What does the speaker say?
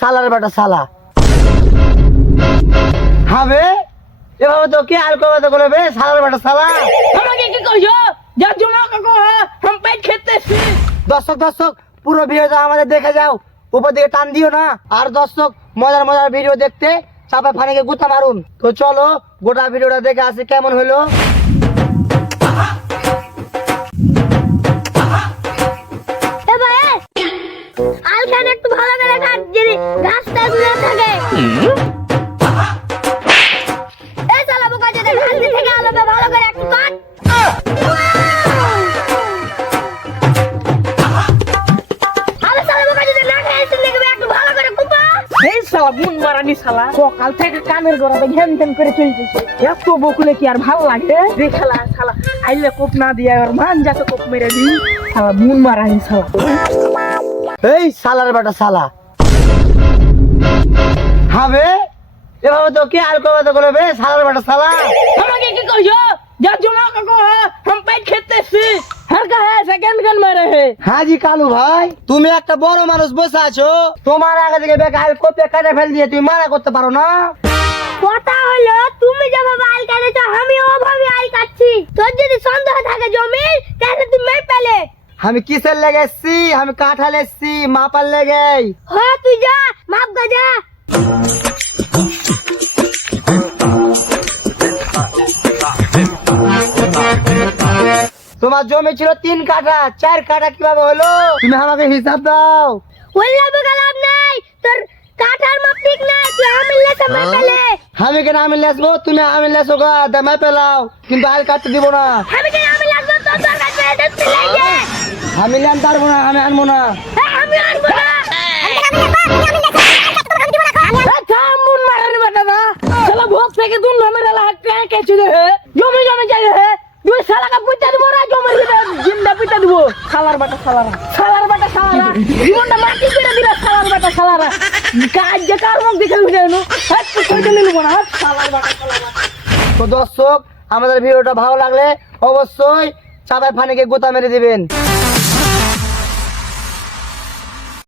সালার বেটা সালা হবে এভাবে তো কি আর কবে তো বলবে সালার বেটা সালা আমাকে কি কইছো যা জমা কাকো हम पेट खेतेছি দর্শক পুরো ভিডিওটা আমাদের দেখে যাও উপর দিকে টান দিও না আর দর্শক মজার ভিডিও দেখতে চাপা ফানিকে গুতা মারুন তো চলো গোটা ভিডিওটা দেখে আসি কেমন হলো এ ভাই আলখান একটু ভালো করে কাট যদি গাছটা দূরে থাকে এই শালা বোকা যদি গাছ থেকে আলোবে ভালো করে একটু কাট আরে শালা বোকা যদি না খাইছিস দেখবে একটু ভালো করে কুপা এই শালা মুন মারানি শালা সকাল থেকে কানের গোড়াতে ঘ্যান করে চলতেছে এত বকুলে কি আর ভালো লাগে রে শালা শালা আইলে কোপ না দিয়ে আর মান যাতে কোপ মেরে দি শালা মুন মারানি শালা এই সালার বেটা সালা হবে এভাবে তো কি আর কবে তো বলবে সালার বেটা সালা আমাকে কি কইছো যা জমা কাকো हम पेट खेतेছি हर का है सेकंड गन मारे है হাজি কালু ভাই তুমি একটা বড় মানুষ বসে আছো তোমার আগে থেকে বেকার কোপে কাটে ফেল দিয়ে তুমি মারা করতে পারো না কথা হলো তুমি যেভাবে আল কাটেছো আমি ওভাবে আল কাটছি তোর যদি সন্দেহ থাকে জমি তাহলে তুমি মেরে পেলে আমি কিসের লেগে এসছি আমি কাঁঠাল এসছি মাপার লেগে হ্যাঁ তুই যা মাপ গা যা তোমার জমি ছিল 3 কাঠা 4 কাঠা কিভাবে হলো তুমি আমাকে হিসাব দাও ওল্লা বগালাম নাই তোর কাঠার মাপ ঠিক নাই তুই আমি লেসা মেরে পেলে আমি কেন আমি লেসবো তুমি আমি লেসো গা দামাই পেলাও কিন্তু আল কাটতে দিব না আমি কেন আমি লাগবো তোর তোর কাছে এটা তুই লাগে আমি লেন পারবো না আমি আনবো না আমি আনবো না মুন মারানি বেটা না শালা ভোগ থেকে দুন মেরে লা কে চুদে হে জমি যাই হে দুই শালা কা পুইতা দিব না জমি জিন্দা পুইতা দিব শালার বেটা শালারা জীবনটা মাটি করে দিলা শালার বেটা শালারা কাজ যে কার মুখ দেখে উঠে এনো হাত কইতে নিলবো না শালার বেটা শালারা তো দর্শক আমাদের ভিডিওটা ভালো লাগলে অবশ্যই চাপায় ফানিকে গোতা মেরে দিবেন।